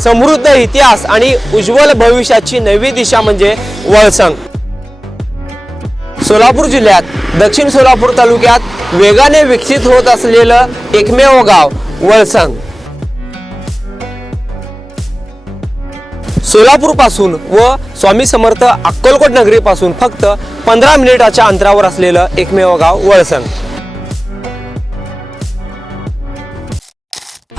समृद्ध इतिहास आणि उज्ज्वल भविष्याची नवी दिशा म्हणजे वळसंग। सोलापूर जिल्ह्यात दक्षिण सोलापूर तालुक्यात वेगाने विकसित होत असलेलं एकमेव गाव वळसंग। सोलापूर पासून व स्वामी समर्थ अक्कलकोट नगरी पासून फक्त 15 मिनिटाच्या अंतरावर असलेलं एकमेव गाव वळसंग।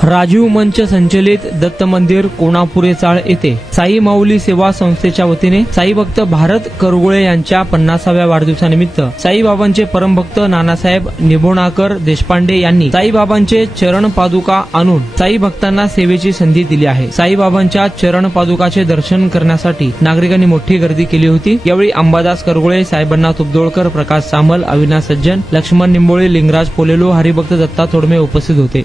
राजीव मंच संचलित दत्त मंदिर कोणापुरे चाळ येथे साई माऊली सेवा संस्थेच्या वतीने साई भक्त भारत करगुळे यांच्या 50व्या वाढदिवसानिमित्त साईबाबांचे परमभक्त नानासाहेब निबोणाकर देशपांडे यांनी साईबाबांचे चरण पादुका आणून साई भक्तांना सेवेची संधी दिली आहे। साईबाबांच्या चरण पादुकाचे दर्शन करण्यासाठी नागरिकांनी मोठी गर्दी केली होती। यावेळी अंबादास करगुळे, साहेबांना तुपदोळकर, प्रकाश सामल, अविनाश सज्जन, लक्ष्मण निंबोळे, लिंगराज पोलेलो, हरिभक्त दत्ता तोडमे उपस्थित होते।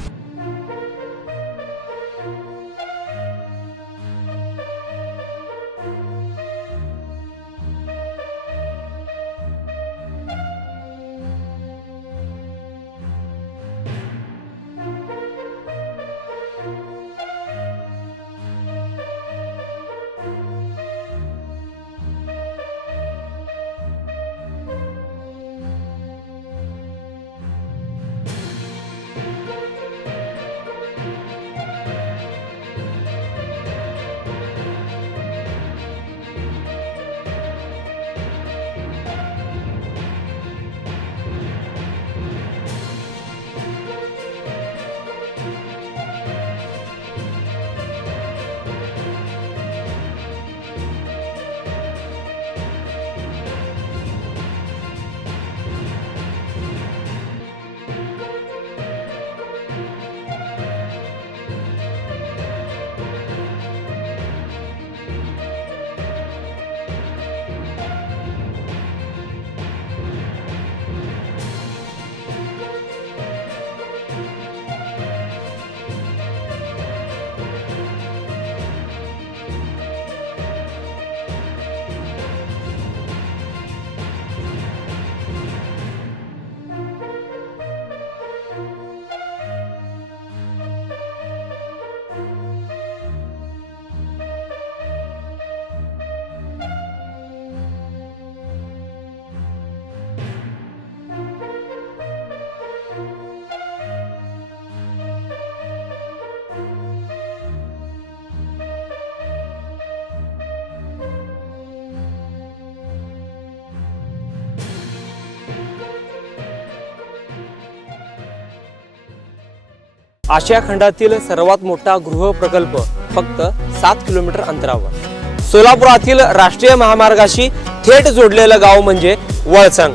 आशिया खंडातील सर्वात मोठा गृह प्रकल्प फक्त 7 किलोमीटर अंतरावर सोलापुरातील राष्ट्रीय महामार्गाशी थेट जोडलेलं गाव म्हणजे वळसंग।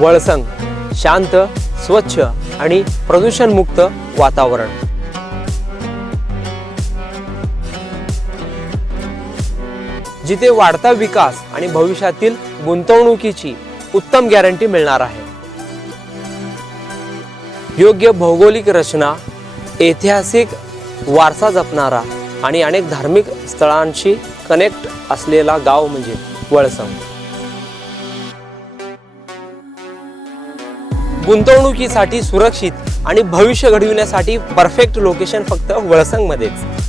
वळसंग शांत, स्वच्छ आणि प्रदूषण मुक्त वातावरण। जिथे वाढता विकास आणि भविष्यातील गुंतवणुकीची उत्तम गॅरंटी मिळणार आहे। योग्य भौगोलिक रचना, ऐतिहासिक वारसा जपणारा आणि अनेक धार्मिक स्थळांशी कनेक्ट असलेला गाव म्हणजे वळसंग। गुंतवणुकीसाठी सुरक्षित आणि भविष्य घडविण्यासाठी परफेक्ट लोकेशन फक्त वळसंग मध्येच।